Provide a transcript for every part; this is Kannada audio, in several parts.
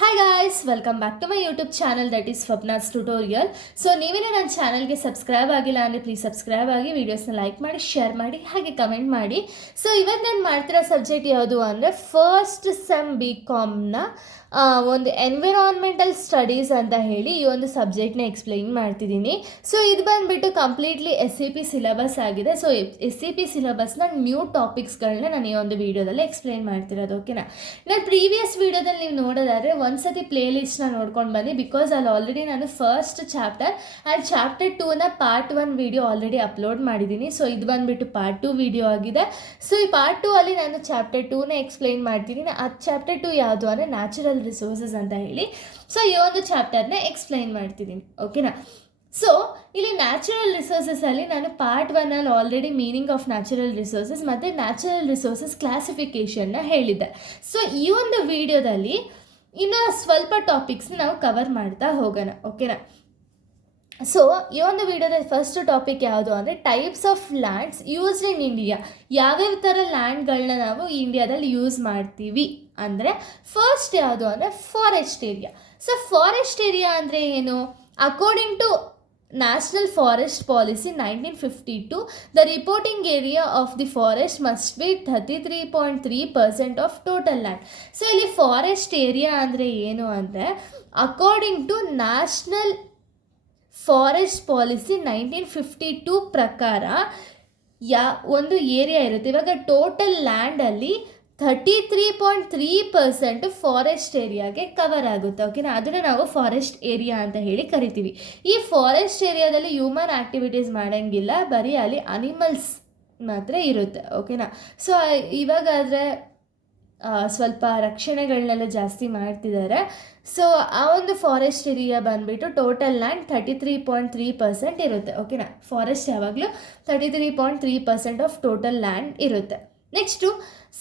Hi guys, welcome back to my YouTube channel that is Swapna's tutorial. So ನೀವೇನೇ ನನ್ನ ಚಾನಲ್ಗೆ ಸಬ್ಸ್ಕ್ರೈಬ್ ಆಗಿಲ್ಲ ಅಂದರೆ ಪ್ಲೀಸ್ ಸಬ್ಸ್ಕ್ರೈಬ್ ಆಗಿ, ವೀಡಿಯೋಸ್ನ ಲೈಕ್ ಮಾಡಿ, ಶೇರ್ ಮಾಡಿ, ಹಾಗೆ ಕಮೆಂಟ್ ಮಾಡಿ. ಸೊ ಇವತ್ತು ನಾನು ಮಾಡ್ತಿರೋ ಸಬ್ಜೆಕ್ಟ್ ಯಾವುದು ಅಂದರೆ ಫಸ್ಟ್ ಸೆಮ್ ಬಿ ಕಾಮ್ನ ಒಂದು ಎನ್ವಿರಾನ್ಮೆಂಟಲ್ ಸ್ಟಡೀಸ್ ಅಂತ ಹೇಳಿ ಈ ಒಂದು ಸಬ್ಜೆಕ್ಟ್ನ ಎಕ್ಸ್ಪ್ಲೈನ್ ಮಾಡ್ತಿದ್ದೀನಿ. ಸೊ ಇದು ಬಂದುಬಿಟ್ಟು ಕಂಪ್ಲೀಟ್ಲಿ SCP ಸಿಲೆಬಸ್ ಆಗಿದೆ. ಸೊ SCP ಸಿಲೆಬಸ್ನ ನ್ಯೂ ಟಾಪಿಕ್ಸ್ಗಳನ್ನ ನಾನು ಈ ಒಂದು ವೀಡಿಯೋದಲ್ಲಿ ಎಕ್ಸ್ಪ್ಲೈನ್ ಮಾಡ್ತಿರೋದು. ಓಕೆನಾ, ನಾನು ಪ್ರೀವಿಯಸ್ ವೀಡಿಯೋದಲ್ಲಿ ನೀವು ನೋಡೋದಾದರೆ ಒಂದ್ಸತಿ ಪ್ಲೇ ಲಿಸ್ಟ್ನ ನೋಡ್ಕೊಂಡು ಬನ್ನಿ, ಬಿಕಾಸ್ ಅಲ್ಲಿ ಆಲ್ರೆಡಿ ನಾನು ಫಸ್ಟ್ ಚಾಪ್ಟರ್ ಆ್ಯಂಡ್ ಚಾಪ್ಟರ್ 2ನ ಪಾರ್ಟ್ 1 ವೀಡಿಯೋ ಆಲ್ರೆಡಿ ಅಪ್ಲೋಡ್ ಮಾಡಿದ್ದೀನಿ. ಸೊ ಇದು ಬಂದುಬಿಟ್ಟು ಪಾರ್ಟ್ 2 ವೀಡಿಯೋ ಆಗಿದೆ. ಸೊ ಈ ಪಾರ್ಟ್ 2 ಅಲ್ಲಿ ನಾನು ಚಾಪ್ಟರ್ 2ನ ಎಕ್ಸ್ಪ್ಲೈನ್ ಮಾಡ್ತೀನಿ. ಆ ಚಾಪ್ಟರ್ 2 ಯಾವುದು ಅಂದರೆ ನ್ಯಾಚುರಲ್ ರಿಸೋರ್ಸಸ್ ಅಂತ ಹೇಳಿ. ಸೊ ಈ ಒಂದು ಚಾಪ್ಟರ್ನ ಎಕ್ಸ್ಪ್ಲೈನ್ ಮಾಡ್ತಿದ್ದೀನಿ. ಓಕೆನಾ, ಸೊ ಇಲ್ಲಿ ನ್ಯಾಚುರಲ್ ರಿಸೋರ್ಸಸಲ್ಲಿ ನಾನು ಪಾರ್ಟ್ 1ಅಲ್ಲಿ already meaning of natural resources ಮತ್ತು ನ್ಯಾಚುರಲ್ ರಿಸೋರ್ಸಸ್ ಕ್ಲಾಸಿಫಿಕೇಷನ್ನ ಹೇಳಿದ್ದೆ. ಸೊ ಈ ಒಂದು ವಿಡಿಯೋದಲ್ಲಿ ಇನ್ನು ಸ್ವಲ್ಪ ಟಾಪಿಕ್ಸ್ನ ನಾವು ಕವರ್ ಮಾಡ್ತಾ ಹೋಗೋಣ. ಓಕೆನಾ, ಸೊ ಈ ಒಂದು ವಿಡಿಯೋದಲ್ಲಿ ಫಸ್ಟ್ ಟಾಪಿಕ್ ಯಾವುದು ಅಂದರೆ types of lands used in India. ಯಾವ್ಯಾವ ಥರ ಲ್ಯಾಂಡ್ಗಳನ್ನ ನಾವು ಇಂಡಿಯಾದಲ್ಲಿ ಯೂಸ್ ಮಾಡ್ತೀವಿ ಅಂದರೆ ಫಸ್ಟ್ ಯಾವುದು ಅಂದರೆ forest area. So forest area ಅಂದರೆ ಏನು? According to national forest policy 1952, the reporting area of the forest must be 33.3% of total land. So ಇಲ್ಲಿ ಫಾರೆಸ್ಟ್ ಏರಿಯಾ ಅಂದರೆ ಏನು ಅಂದರೆ according to national forest policy 1952 ಪ್ರಕಾರ ಒಂದು ಏರಿಯಾ ಇರುತ್ತೆ. ಇವಾಗ ಟೋಟಲ್ ಲ್ಯಾಂಡಲ್ಲಿ 33.3% ಫಾರೆಸ್ಟ್ ಏರಿಯಾಗೆ ಕವರ್ ಆಗುತ್ತೆ. ಓಕೆನಾ, ಅದನ್ನು ನಾವು ಫಾರೆಸ್ಟ್ ಏರಿಯಾ ಅಂತ ಹೇಳಿ ಕರಿತೀವಿ. ಈ ಫಾರೆಸ್ಟ್ ಏರಿಯಾದಲ್ಲಿ ಹ್ಯೂಮನ್ ಆ್ಯಕ್ಟಿವಿಟೀಸ್ ಮಾಡೋಂಗಿಲ್ಲ, ಬರೀ ಅಲ್ಲಿ ಅನಿಮಲ್ಸ್ ಮಾತ್ರ ಇರುತ್ತೆ. ಓಕೆನಾ, ಸೊ ಇವಾಗಾದರೆ ಸ್ವಲ್ಪ ರಕ್ಷಣೆಗಳನ್ನೆಲ್ಲ ಜಾಸ್ತಿ ಮಾಡ್ತಿದ್ದಾರೆ. ಸೊ ಆ ಒಂದು ಫಾರೆಸ್ಟ್ ಏರಿಯಾ ಬಂದುಬಿಟ್ಟು ಟೋಟಲ್ ಲ್ಯಾಂಡ್ 33.3% ಇರುತ್ತೆ. ಓಕೆನಾ, ಫಾರೆಸ್ಟ್ ಯಾವಾಗಲೂ 33.3% ಆಫ್ ಟೋಟಲ್ ಲ್ಯಾಂಡ್ ಇರುತ್ತೆ. ನೆಕ್ಸ್ಟು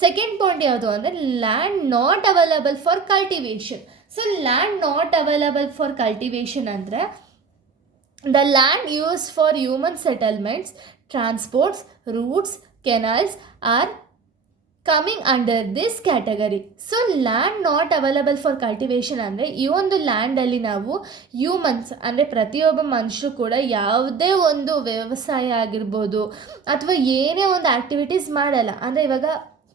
ಸೆಕೆಂಡ್ ಪಾಯಿಂಟ್ ಯಾವುದು ಅಂದರೆ land not available for cultivation. So land not available for cultivation ಅಂದರೆ the land use for human settlements, transports, routes, canals are coming under this category. So land not available for cultivation ಅಂದರೆ ಈ ಒಂದು ಲ್ಯಾಂಡಲ್ಲಿ ನಾವು ಹ್ಯೂಮನ್ಸ್ ಅಂದರೆ ಪ್ರತಿಯೊಬ್ಬ ಮನುಷ್ಯರು ಕೂಡ ಯಾವುದೇ ಒಂದು ವ್ಯವಸಾಯ ಆಗಿರ್ಬೋದು ಅಥವಾ ಏನೇ ಒಂದು ಆ್ಯಕ್ಟಿವಿಟೀಸ್ ಮಾಡಲ್ಲ. ಅಂದರೆ ಇವಾಗ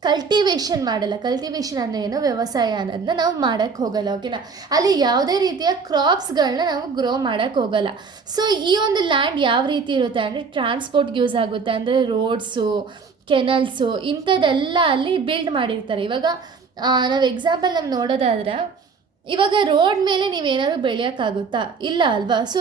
ಕಲ್ಟಿವೇಷನ್ ಮಾಡಲ್ಲ. ಕಲ್ಟಿವೇಷನ್ ಅಂದರೆ ಏನೋ ವ್ಯವಸಾಯ ಅನ್ನೋದನ್ನ ನಾವು ಮಾಡೋಕ್ಕೆ ಹೋಗಲ್ಲ. ಓಕೆನಾ, ಅಲ್ಲಿ ಯಾವುದೇ ರೀತಿಯ ಕ್ರಾಪ್ಸ್ಗಳನ್ನ ನಾವು ಗ್ರೋ ಮಾಡೋಕ್ಕೆ ಹೋಗಲ್ಲ. ಸೊ ಈ ಒಂದು ಲ್ಯಾಂಡ್ ಯಾವ ರೀತಿ ಇರುತ್ತೆ ಅಂದರೆ ಟ್ರಾನ್ಸ್ಪೋರ್ಟ್ಗೆ ಯೂಸ್ ಆಗುತ್ತೆ. ಅಂದರೆ ರೋಡ್ಸು, ಕೆನಲ್ಸು ಇಂಥದ್ದೆಲ್ಲ ಅಲ್ಲಿ ಬಿಲ್ಡ್ ಮಾಡಿರ್ತಾರೆ. ಇವಾಗ ನಾವು ಎಕ್ಸಾಂಪಲ್ ನಾವು ನೋಡೋದಾದ್ರೆ ಇವಾಗ ರೋಡ್ ಮೇಲೆ ನೀವೇನಾದ್ರು ಬೆಳೆಯೋಕ್ಕಾಗುತ್ತಾ? ಇಲ್ಲ ಅಲ್ವಾ? ಸೊ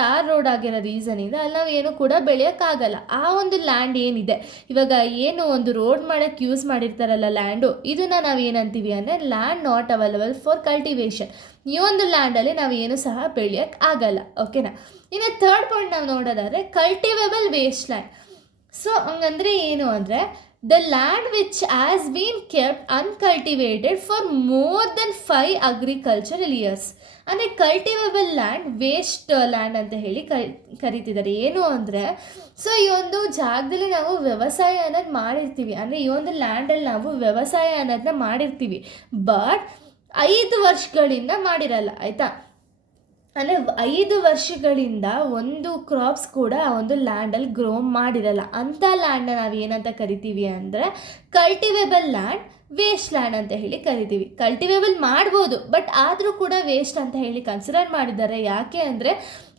ಟಾರ್ ರೋಡ್ ಆಗಿರೋ ರೀಸನಿಂದ ಅಲ್ಲಿ ನಾವು ಏನು ಕೂಡ ಬೆಳೆಯೋಕ್ಕಾಗಲ್ಲ. ಆ ಒಂದು ಲ್ಯಾಂಡ್ ಏನಿದೆ, ಇವಾಗ ಏನು ಒಂದು ರೋಡ್ ಮಾಡೋಕ್ಕೆ ಯೂಸ್ ಮಾಡಿರ್ತಾರಲ್ಲ ಲ್ಯಾಂಡು, ಇದನ್ನು ನಾವು ಏನಂತೀವಿ ಅಂದರೆ land not available for cultivation. ಈ ಒಂದು ಲ್ಯಾಂಡಲ್ಲಿ ನಾವು ಏನು ಸಹ ಬೆಳೆಯೋಕ್ಕೆ ಆಗಲ್ಲ. ಓಕೆನಾ, ಇನ್ನು ಥರ್ಡ್ ಪಾಯಿಂಟ್ ನಾವು ನೋಡೋದಾದರೆ ಕಲ್ಟಿವೇಬಲ್ ವೇಸ್ಟ್ ಲ್ಯಾಂಡ್. ಸೊ ಹಂಗಂದರೆ ಏನು ಅಂದರೆ the land which has been kept ಅನ್ಕಲ್ಟಿವೇಟೆಡ್ for more than 5 agricultural years. ಅಂದರೆ ಕಲ್ಟಿವೇಬಲ್ ಲ್ಯಾಂಡ್ ವೇಸ್ಟ್ ಲ್ಯಾಂಡ್ ಅಂತ ಹೇಳಿ ಕರಿತಿದ್ದಾರೆ. ಏನು ಅಂದರೆ ಸೊ ಈ ಒಂದು ಜಾಗದಲ್ಲಿ ನಾವು ವ್ಯವಸಾಯ ಅನ್ನೋದು ಮಾಡಿರ್ತೀವಿ. ಅಂದರೆ ಈ ಒಂದು ಲ್ಯಾಂಡಲ್ಲಿ ನಾವು ವ್ಯವಸಾಯ ಅನ್ನೋದನ್ನ ಮಾಡಿರ್ತೀವಿ, ಬಟ್ 5 ವರ್ಷಗಳಿಂದ ಮಾಡಿರಲ್ಲ. ಆಯಿತಾ, ಅಂದರೆ 5 ವರ್ಷಗಳಿಂದ ಒಂದು ಕ್ರಾಪ್ಸ್ ಕೂಡ ಆ ಒಂದು ಲ್ಯಾಂಡಲ್ಲಿ ಗ್ರೋ ಮಾಡಿರಲ್ಲ. ಅಂಥ ಲ್ಯಾಂಡನ್ನ ನಾವು ಏನಂತ ಕರಿತೀವಿ ಅಂದರೆ ಕಲ್ಟಿವೇಬಲ್ ಲ್ಯಾಂಡ್, ವೇಸ್ಟ್ ಲ್ಯಾಂಡ್ ಅಂತ ಹೇಳಿ ಕರಿತೀವಿ. ಕಲ್ಟಿವೇಬಲ್ ಮಾಡ್ಬೋದು, ಬಟ್ ಆದರೂ ಕೂಡ ವೇಸ್ಟ್ ಅಂತ ಹೇಳಿ ಕನ್ಸಿಡರ್ ಮಾಡಿದ್ದಾರೆ. ಯಾಕೆ ಅಂದರೆ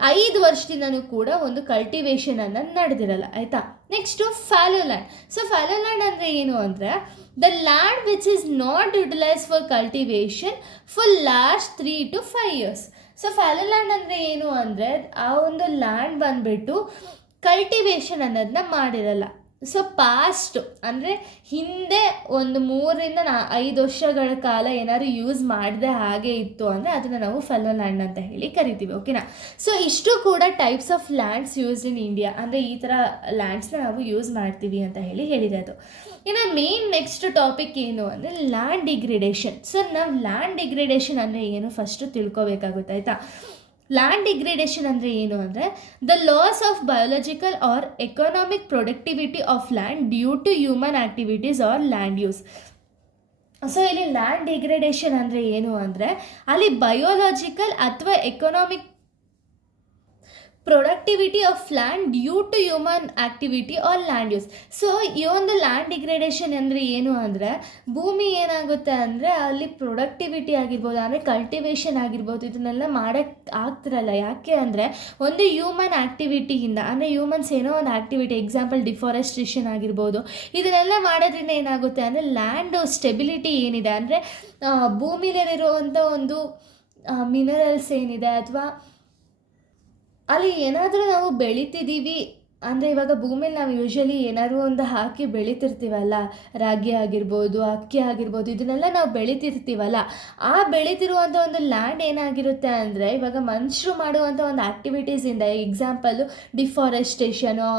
5 ವರ್ಷದಿಂದನೂ ಕೂಡ ಒಂದು ಕಲ್ಟಿವೇಷನ್ ಅನ್ನೋದು ನಡೆದಿರಲ್ಲ. ಆಯಿತಾ, next follow land. So follow land ಅಂದರೆ ಏನು ಅಂದರೆ the land which is not utilise for cultivation for last 3 to 5 years. So follow land ಅಂದರೆ ಏನು ಅಂದರೆ ಆ ಒಂದು ಲ್ಯಾಂಡ್ ಬಂದುಬಿಟ್ಟು ಕಲ್ಟಿವೇಷನ್ ಅನ್ನೋದನ್ನ ಮಾಡಿರಲ್ಲ. ಸೊ ಪಾಸ್ಟ್ ಅಂದರೆ ಹಿಂದೆ ಒಂದು 3 to 5 ವರ್ಷಗಳ ಕಾಲ ಏನಾದ್ರು ಯೂಸ್ ಮಾಡದೆ ಹಾಗೆ ಇತ್ತು ಅಂದರೆ ಅದನ್ನು ನಾವು ಫ್ಯಾಲೋ ಲ್ಯಾಂಡ್ ಅಂತ ಹೇಳಿ ಕರಿತೀವಿ. ಓಕೆನಾ, ಸೊ ಇಷ್ಟು ಕೂಡ types of lands used in India. ಅಂದರೆ ಈ ಥರ ಲ್ಯಾಂಡ್ಸ್ನ ನಾವು ಯೂಸ್ ಮಾಡ್ತೀವಿ ಅಂತ ಹೇಳಿ ಹೇಳಿರೋದು. ಇನ್ನು ಮೇನ್ ನೆಕ್ಸ್ಟ್ ಟಾಪಿಕ್ ಏನು ಅಂದರೆ ಲ್ಯಾಂಡ್ ಡಿಗ್ರೇಡೇಷನ್. ಸೊ ನಾವು ಲ್ಯಾಂಡ್ ಡಿಗ್ರೇಡೇಷನ್ ಅಂದರೆ ಏನು ಫಸ್ಟು ತಿಳ್ಕೊಬೇಕಾಗುತ್ತೆ. ಆಯಿತಾ, ಲ್ಯಾಂಡ್ ಡಿಗ್ರೇಡೇಷನ್ ಅಂದರೆ ಏನು ಅಂದರೆ the loss of biological or economic productivity of land due to human activities or land use. So ಇಲ್ಲಿ ಲ್ಯಾಂಡ್ ಡಿಗ್ರೇಡೇಷನ್ ಅಂದರೆ ಏನು ಅಂದರೆ ಅಲ್ಲಿ ಬಯೋಲಾಜಿಕಲ್ ಅಥವಾ economic productivity of land due to human activity or land use. So ಈ ಒಂದು ಲ್ಯಾಂಡ್ ಡಿಗ್ರೇಡೇಷನ್ ಅಂದರೆ ಏನು ಅಂದರೆ ಭೂಮಿ ಏನಾಗುತ್ತೆ ಅಂದರೆ ಅಲ್ಲಿ ಪ್ರೊಡಕ್ಟಿವಿಟಿ ಆಗಿರ್ಬೋದು, ಅಂದರೆ ಕಲ್ಟಿವೇಷನ್ ಆಗಿರ್ಬೋದು, ಇದನ್ನೆಲ್ಲ ಮಾಡೋಕ್ಕೆ ಆಗ್ತಿರಲ್ಲ. ಯಾಕೆ ಅಂದರೆ ಒಂದು ಹ್ಯೂಮನ್ ಆ್ಯಕ್ಟಿವಿಟಿಯಿಂದ, ಅಂದರೆ ಹ್ಯೂಮನ್ಸ್ ಏನೋ ಒಂದು ಆ್ಯಕ್ಟಿವಿಟಿ, ಎಕ್ಸಾಂಪಲ್ ಡಿಫಾರೆಸ್ಟ್ರೇಷನ್ ಆಗಿರ್ಬೋದು, ಇದನ್ನೆಲ್ಲ ಮಾಡೋದ್ರಿಂದ ಏನಾಗುತ್ತೆ ಅಂದರೆ ಲ್ಯಾಂಡ್ ಸ್ಟೆಬಿಲಿಟಿ ಏನಿದೆ, ಅಂದರೆ ಭೂಮಿಲಿರುವಂಥ ಒಂದು ಮಿನರಲ್ಸ್ ಏನಿದೆ ಅಥವಾ ಅಲ್ಲಿ ಏನಾದರೂ ನಾವು ಬೆಳಿತಿದ್ದೀವಿ ಅಂದರೆ, ಇವಾಗ ಭೂಮಿಲಿ ನಾವು ಯೂಶ್ವಲಿ ಏನಾದರೂ ಒಂದು ಹಾಕಿ ಬೆಳಿತಿರ್ತೀವಲ್ಲ, ರಾಗಿ ಆಗಿರ್ಬೋದು, ಅಕ್ಕಿ ಆಗಿರ್ಬೋದು, ಇದನ್ನೆಲ್ಲ ನಾವು ಬೆಳಿತಿರ್ತೀವಲ್ಲ, ಆ ಬೆಳಿತಿರುವಂಥ ಒಂದು ಲ್ಯಾಂಡ್ ಏನಾಗಿರುತ್ತೆ ಅಂದರೆ ಇವಾಗ ಮನುಷ್ಯರು ಮಾಡುವಂಥ ಒಂದು ಆ್ಯಕ್ಟಿವಿಟೀಸಿಂದ, ಎಕ್ಸಾಂಪಲ್ಲು ಡಿಫಾರೆಸ್ಟೇಷನು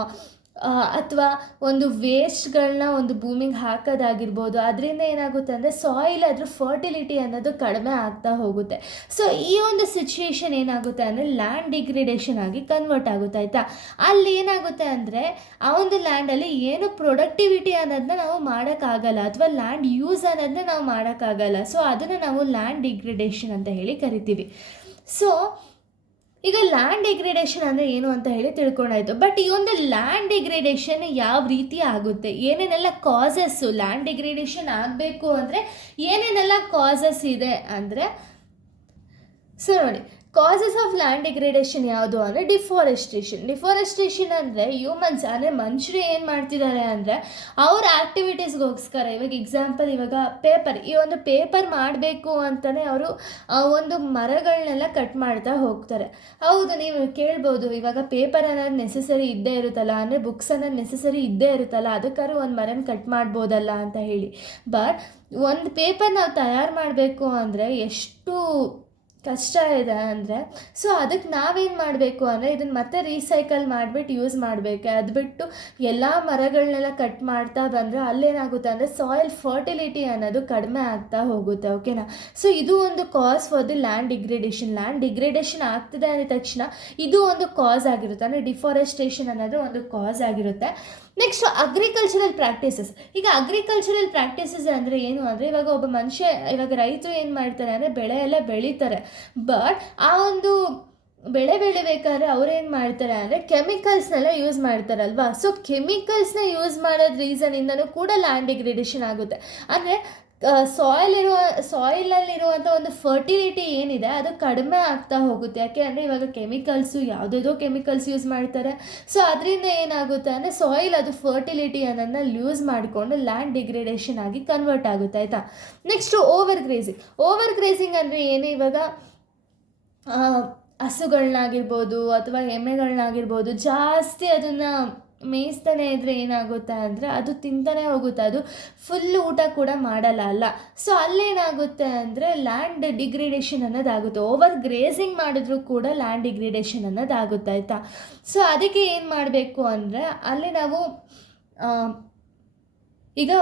ಅಥವಾ ಒಂದು ವೇಸ್ಟ್ಗಳನ್ನ ಒಂದು ಭೂಮಿಗೆ ಹಾಕೋದಾಗಿರ್ಬೋದು, ಅದರಿಂದ ಏನಾಗುತ್ತೆ ಅಂದರೆ ಸಾಯಿಲ್ ಅದ್ರ ಫರ್ಟಿಲಿಟಿ ಅನ್ನೋದು ಕಡಿಮೆ ಆಗ್ತಾ ಹೋಗುತ್ತೆ. ಸೊ ಈ ಒಂದು ಸಿಚುಯೇಷನ್ ಏನಾಗುತ್ತೆ ಅಂದರೆ ಲ್ಯಾಂಡ್ ಡಿಗ್ರೇಡೇಷನ್ ಆಗಿ ಕನ್ವರ್ಟ್ ಆಗುತ್ತೆ, ಆಯಿತಾ. ಅಲ್ಲಿ ಏನಾಗುತ್ತೆ ಅಂದರೆ ಆ ಒಂದು ಲ್ಯಾಂಡಲ್ಲಿ ಏನು ಪ್ರೊಡಕ್ಟಿವಿಟಿ ಅನ್ನೋದನ್ನ ನಾವು ಮಾಡೋಕ್ಕಾಗಲ್ಲ, ಅಥವಾ ಲ್ಯಾಂಡ್ ಯೂಸ್ ಅನ್ನೋದನ್ನ ನಾವು ಮಾಡೋಕ್ಕಾಗಲ್ಲ. ಸೊ ಅದನ್ನು ನಾವು ಲ್ಯಾಂಡ್ ಡಿಗ್ರೇಡೇಷನ್ ಅಂತ ಹೇಳಿ ಕರಿತೀವಿ. ಸೊ ಈಗ ಲ್ಯಾಂಡ್ ಡಿಗ್ರೇಡೇಷನ್ ಅಂದರೆ ಏನು ಅಂತ ಹೇಳಿ ತಿಳ್ಕೊಂಡಾಯಿತು. ಬಟ್ ಈ ಒಂದು ಲ್ಯಾಂಡ್ ಡಿಗ್ರೇಡೇಷನ್ ಯಾವ ರೀತಿ ಆಗುತ್ತೆ, ಏನೇನೆಲ್ಲ ಕಾಸಸ್ಸು ಲ್ಯಾಂಡ್ ಡಿಗ್ರೇಡೇಷನ್ ಆಗಬೇಕು ಅಂದರೆ ಏನೇನೆಲ್ಲ ಕಾಸಸ್ ಇದೆ ಅಂದರೆ, ಸೊ ನೋಡಿ, ಕಾಸಸ್ ಆಫ್ ಲ್ಯಾಂಡ್ ಡಿಗ್ರೇಡೇಷನ್ ಯಾವುದು ಅಂದರೆ ಡಿಫಾರೆಸ್ಟೇಷನ್ ಅಂದರೆ ಹ್ಯೂಮನ್ಸ್, ಅಂದರೆ ಮನುಷ್ಯರು ಏನು ಮಾಡ್ತಿದ್ದಾರೆ ಅಂದರೆ ಅವ್ರ ಆ್ಯಕ್ಟಿವಿಟೀಸ್ಗೋಸ್ಕರ, ಇವಾಗ ಎಕ್ಸಾಂಪಲ್ ಇವಾಗ ಪೇಪರ್, ಈ ಒಂದು ಪೇಪರ್ ಮಾಡಬೇಕು ಅಂತಲೇ ಅವರು ಒಂದು ಮರಗಳನ್ನೆಲ್ಲ ಕಟ್ ಮಾಡ್ತಾ ಹೋಗ್ತಾರೆ. ಹೌದು, ನೀವು ಕೇಳ್ಬೋದು ಇವಾಗ ಪೇಪರ್ ಅನ್ನೋದು ನೆಸೆಸರಿ ಇದ್ದೇ ಇರುತ್ತಲ್ಲ, ಅಂದರೆ ಬುಕ್ಸ್ ಅನ್ನೋದು ನೆಸೆಸರಿ ಇದ್ದೇ ಇರುತ್ತಲ್ಲ, ಅದಕ್ಕಾದ್ರೂ ಒಂದು ಮರನ ಕಟ್ ಮಾಡ್ಬೋದಲ್ಲ ಅಂತ ಹೇಳಿ. ಬಟ್ ಒಂದು ಪೇಪರ್ ನಾವು ತಯಾರು ಮಾಡಬೇಕು ಅಂದರೆ ಎಷ್ಟು ಕಷ್ಟ ಇದೆ ಅಂದರೆ, ಸೊ ಅದಕ್ಕೆ ನಾವೇನು ಮಾಡಬೇಕು ಅಂದರೆ ಇದನ್ನು ಮತ್ತೆ ರೀಸೈಕಲ್ ಮಾಡಿಬಿಟ್ಟು ಯೂಸ್ ಮಾಡಬೇಕು. ಅದು ಬಿಟ್ಟು ಎಲ್ಲ ಮರಗಳನ್ನೆಲ್ಲ ಕಟ್ ಮಾಡ್ತಾ ಬಂದರೆ ಅಲ್ಲೇನಾಗುತ್ತೆ ಅಂದರೆ ಸಾಯಿಲ್ ಫರ್ಟಿಲಿಟಿ ಅನ್ನೋದು ಕಡಿಮೆ ಆಗ್ತಾ ಹೋಗುತ್ತೆ, ಓಕೆನಾ. ಸೊ ಇದು ಒಂದು cause for the land degradation ಆಗ್ತಿದೆ ಅಂದ ತಕ್ಷಣ ಇದು ಒಂದು ಕಾಸ್ ಆಗಿರುತ್ತೆ, ಅಂದರೆ ಡಿಫಾರೆಸ್ಟೇಷನ್ ಅನ್ನೋದು ಒಂದು ಕಾಸ್ ಆಗಿರುತ್ತೆ. Next agricultural practices. ಈಗ ಅಗ್ರಿಕಲ್ಚರಲ್ ಪ್ರಾಕ್ಟೀಸಸ್ ಅಂದರೆ ಏನು ಅಂದರೆ ಇವಾಗ ಒಬ್ಬ ಮನುಷ್ಯ, ಇವಾಗ ರೈತರು ಏನು ಮಾಡ್ತಾರೆ ಅಂದರೆ ಬೆಳೆ ಎಲ್ಲ ಬೆಳೀತಾರೆ, ಬಟ್ ಆ ಒಂದು ಬೆಳೆ ಬೆಳಿಬೇಕಾದ್ರೆ ಅವ್ರೇನು ಮಾಡ್ತಾರೆ ಅಂದರೆ ಕೆಮಿಕಲ್ಸ್ನೆಲ್ಲ ಯೂಸ್ ಮಾಡ್ತಾರಲ್ವಾ. ಸೊ ಕೆಮಿಕಲ್ಸ್ನ ಯೂಸ್ ಮಾಡೋದು ರೀಸನಿಂದನೂ ಕೂಡ ಲ್ಯಾಂಡ್ ಡಿಗ್ರೇಡೇಷನ್ ಆಗುತ್ತೆ. ಅಂದರೆ ಸಾಯಿಲಲ್ಲಿರುವಂಥ ಒಂದು ಫರ್ಟಿಲಿಟಿ ಏನಿದೆ ಅದು ಕಡಿಮೆ ಆಗ್ತಾ ಹೋಗುತ್ತೆ. ಯಾಕೆ ಅಂದರೆ ಇವಾಗ ಕೆಮಿಕಲ್ಸು ಯಾವುದೇದೋ ಕೆಮಿಕಲ್ಸ್ ಯೂಸ್ ಮಾಡ್ತಾರೆ. ಸೊ ಅದರಿಂದ ಏನಾಗುತ್ತೆ ಅಂದರೆ ಸಾಯಿಲ್ ಅದು ಫರ್ಟಿಲಿಟಿ ಅನ್ನೋದನ್ನ ಯೂಸ್ ಮಾಡಿಕೊಂಡು ಲ್ಯಾಂಡ್ ಡಿಗ್ರೇಡೇಷನ್ ಆಗಿ ಕನ್ವರ್ಟ್ ಆಗುತ್ತೆ, ಆಯಿತಾ. ನೆಕ್ಸ್ಟು ಓವರ್ ಗ್ರೇಸಿಂಗ್ ಅಂದರೆ ಏನು, ಇವಾಗ ಹಸುಗಳನ್ನಾಗಿರ್ಬೋದು ಅಥವಾ ಎಮ್ಮೆಗಳನ್ನಾಗಿರ್ಬೋದು ಜಾಸ್ತಿ ಅದನ್ನು ಮೇಯಿಸ್ತಾನೆ ಇದ್ದರೆ ಏನಾಗುತ್ತೆ ಅಂದರೆ ಅದು ತಿಂತಾನೆ ಹೋಗುತ್ತೆ, ಅದು ಫುಲ್ ಊಟ ಕೂಡ ಮಾಡಲ್ಲ ಅಲ್ಲ. ಸೊ ಅಲ್ಲೇನಾಗುತ್ತೆ ಅಂದರೆ ಲ್ಯಾಂಡ್ ಡಿಗ್ರೇಡೇಷನ್ ಅನ್ನೋದಾಗುತ್ತೆ. ಓವರ್ ಗ್ರೇಸಿಂಗ್ ಮಾಡಿದ್ರೂ ಕೂಡ ಲ್ಯಾಂಡ್ ಡಿಗ್ರೇಡೇಷನ್ ಅನ್ನೋದಾಗುತ್ತೆ, ಆಯಿತಾ. ಸೊ ಅದಕ್ಕೆ ಏನು ಮಾಡಬೇಕು ಅಂದರೆ ಅಲ್ಲಿ ನಾವು ಈಗ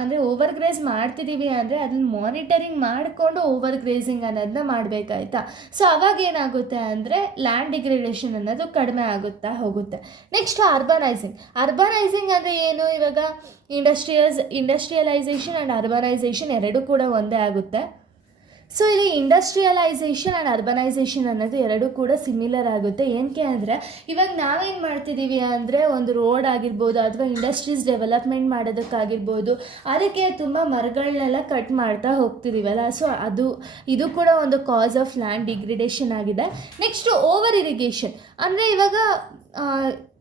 ಅಂದರೆ ಓವರ್ ಗ್ರೇಸ್ ಮಾಡ್ತಿದ್ದೀವಿ ಅಂದರೆ ಅದನ್ನ ಮಾನಿಟರಿಂಗ್ ಮಾಡಿಕೊಂಡು ಓವರ್ ಗ್ರೇಸಿಂಗ್ ಅನ್ನೋದನ್ನ ಮಾಡಬೇಕಾಯ್ತಾ. ಸೊ ಅವಾಗ ಏನಾಗುತ್ತೆ ಅಂದರೆ ಲ್ಯಾಂಡ್ ಡಿಗ್ರೇಡೇಷನ್ ಅನ್ನೋದು ಕಡಿಮೆ ಆಗುತ್ತಾ ಹೋಗುತ್ತೆ. ನೆಕ್ಸ್ಟ್ ಅರ್ಬನೈಸಿಂಗ್ ಅಂದರೆ ಏನು, ಇವಾಗ ಇಂಡಸ್ಟ್ರಿಯಲೈಸೇಷನ್ ಆ್ಯಂಡ್ ಅರ್ಬನೈಸೇಷನ್ ಎರಡೂ ಕೂಡ ಒಂದೇ ಆಗುತ್ತೆ. ಸೊ ಇಲ್ಲಿ ಇಂಡಸ್ಟ್ರಿಯಲೈಸೇಷನ್ ಆ್ಯಂಡ್ ಅರ್ಬನೈಸೇಷನ್ ಅನ್ನೋದು ಎರಡೂ ಕೂಡ ಸಿಮಿಲರ್ ಆಗುತ್ತೆ. ಏನಕ್ಕೆ ಅಂದರೆ ಇವಾಗ ನಾವೇನು ಮಾಡ್ತಿದ್ದೀವಿ ಅಂದರೆ ಒಂದು ರೋಡ್ ಆಗಿರ್ಬೋದು ಅಥವಾ ಇಂಡಸ್ಟ್ರೀಸ್ ಡೆವಲಪ್ಮೆಂಟ್ ಮಾಡೋದಕ್ಕಾಗಿರ್ಬೋದು ಅದಕ್ಕೆ ತುಂಬ ಮರಗಳನ್ನೆಲ್ಲ ಕಟ್ ಮಾಡ್ತಾ ಹೋಗ್ತಿದ್ದೀವಲ್ಲ. ಸೊ ಇದು ಕೂಡ ಒಂದು ಕಾಸ್ ಆಫ್ ಲ್ಯಾಂಡ್ ಡಿಗ್ರೇಡೇಷನ್ ಆಗಿದೆ. ನೆಕ್ಸ್ಟು ಓವರ್ ಇರಿಗೇಷನ್ ಅಂದರೆ ಇವಾಗ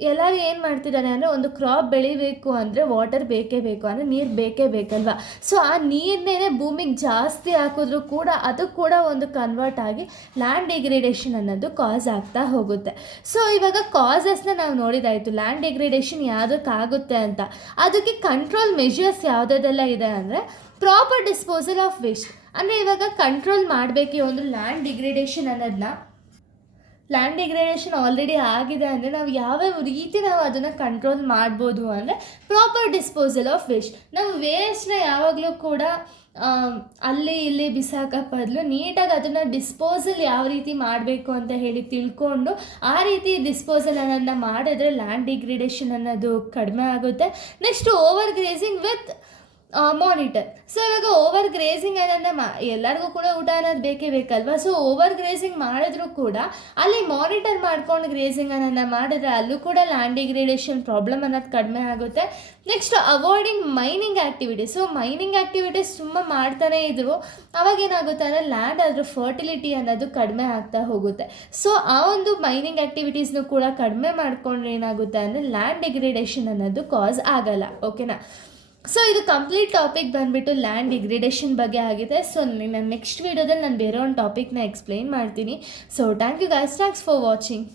ಎಲ್ಲರೂ ಏನು ಮಾಡ್ತಿದ್ದಾರೆ ಅಂದರೆ ಒಂದು ಕ್ರಾಪ್ ಬೆಳಿಬೇಕು ಅಂದರೆ ವಾಟರ್ ಬೇಕೇ ಬೇಕು, ಅಂದರೆ ನೀರು ಬೇಕೇ ಬೇಕಲ್ವ. ಸೊ ಆ ನೀರನ್ನೇ ಭೂಮಿಗೆ ಜಾಸ್ತಿ ಹಾಕಿದ್ರೂ ಕೂಡ ಅದು ಕೂಡ ಒಂದು ಕನ್ವರ್ಟ್ ಆಗಿ ಲ್ಯಾಂಡ್ ಡಿಗ್ರೇಡೇಷನ್ ಅನ್ನೋದು ಕಾಸ್ ಆಗ್ತಾ ಹೋಗುತ್ತೆ. ಸೊ ಇವಾಗ ಕಾಸಸ್ನ ನಾವು ನೋಡಿದಾಯಿತು, ಲ್ಯಾಂಡ್ ಡಿಗ್ರೇಡೇಷನ್ ಯಾವುದಕ್ಕಾಗುತ್ತೆ ಅಂತ. ಅದಕ್ಕೆ ಕಂಟ್ರೋಲ್ ಮೆಷರ್ಸ್ ಯಾವುದೆಲ್ಲ ಇದೆ ಅಂದರೆ ಪ್ರಾಪರ್ ಡಿಸ್ಪೋಸಲ್ ಆಫ್ ವೇಸ್ಟ್. ಅಂದರೆ ಇವಾಗ ಕಂಟ್ರೋಲ್ ಮಾಡಬೇಕು ಒಂದು ಲ್ಯಾಂಡ್ ಡಿಗ್ರೇಡೇಷನ್ ಅನ್ನೋದನ್ನ. ಲ್ಯಾಂಡ್ ಡಿಗ್ರೇಡೇಷನ್ ಆಲ್ರೆಡಿ ಆಗಿದೆ ಅಂದರೆ ನಾವು ಯಾವ್ಯಾವ ರೀತಿ ನಾವು ಅದನ್ನು ಕಂಟ್ರೋಲ್ ಮಾಡ್ಬೋದು ಅಂದರೆ ಪ್ರಾಪರ್ ಡಿಸ್ಪೋಸಲ್ ಆಫ್ ವೇಸ್ಟ್. ನಾವು ವೇಸ್ಟ್ನ ಯಾವಾಗಲೂ ಕೂಡ ಅಲ್ಲಿ ಇಲ್ಲಿ ಬಿಸಾಕೋ ಬದಲು ನೀಟಾಗಿ ಅದನ್ನು ಡಿಸ್ಪೋಸಲ್ ಯಾವ ರೀತಿ ಮಾಡಬೇಕು ಅಂತ ಹೇಳಿ ತಿಳ್ಕೊಂಡು ಆ ರೀತಿ ಡಿಸ್ಪೋಸಲ್ ಅನ್ನೋದನ್ನ ಮಾಡಿದ್ರೆ ಲ್ಯಾಂಡ್ ಡಿಗ್ರೇಡೇಷನ್ ಅನ್ನೋದು ಕಡಿಮೆ ಆಗುತ್ತೆ. Next over grazing with monitor. So ಇವಾಗ ಓವರ್ ಗ್ರೇಸಿಂಗ್ ಅನ್ನೋದನ್ನ ಎಲ್ಲರಿಗೂ ಕೂಡ ಊಟ ಅನ್ನೋದು ಬೇಕೇ ಬೇಕಲ್ವಾ. ಸೊ ಓವರ್ ಗ್ರೇಸಿಂಗ್ ಮಾಡಿದ್ರು ಕೂಡ ಅಲ್ಲಿ ಮಾನಿಟರ್ ಮಾಡ್ಕೊಂಡು ಗ್ರೇಸಿಂಗ್ ಅನ್ನೋದನ್ನ ಮಾಡಿದ್ರೆ ಅಲ್ಲೂ ಕೂಡ ಲ್ಯಾಂಡ್ ಡಿಗ್ರೇಡೇಷನ್ ಪ್ರಾಬ್ಲಮ್ ಅನ್ನೋದು ಕಡಿಮೆ ಆಗುತ್ತೆ. Next avoiding mining activities. So mining activities ತುಂಬ ಮಾಡ್ತಾನೇ ಇದ್ರು, ಅವಾಗ ಏನಾಗುತ್ತೆ ಅಂದರೆ ಲ್ಯಾಂಡ್ ಅದರ ಫರ್ಟಿಲಿಟಿ ಅನ್ನೋದು ಕಡಿಮೆ ಆಗ್ತಾ ಹೋಗುತ್ತೆ. ಸೊ ಆ ಒಂದು ಮೈನಿಂಗ್ ಆ್ಯಕ್ಟಿವಿಟೀಸ್ನು ಕೂಡ ಕಡಿಮೆ ಮಾಡಿಕೊಂಡ್ರೆ ಏನಾಗುತ್ತೆ ಅಂದರೆ ಲ್ಯಾಂಡ್ ಡಿಗ್ರೇಡೇಷನ್ ಅನ್ನೋದು ಕಾಸ್ ಆಗಲ್ಲ. ಓಕೆನಾ. ಸೊ ಇದು ಕಂಪ್ಲೀಟ್ ಟಾಪಿಕ್ ಬಂದುಬಿಟ್ಟು ಲ್ಯಾಂಡ್ ಡಿಗ್ರೇಡೇಷನ್ ಬಗ್ಗೆ ಆಗಿದೆ. ಸೊ ನಾನು ನೆಕ್ಸ್ಟ್ ವೀಡಿಯೋದಲ್ಲಿ ನಾನು ಬೇರೆ ಒಂದು ಟಾಪಿಕ್ನ ಎಕ್ಸ್ಪ್ಲೈನ್ ಮಾಡ್ತೀನಿ. So thank you guys, thanks for watching.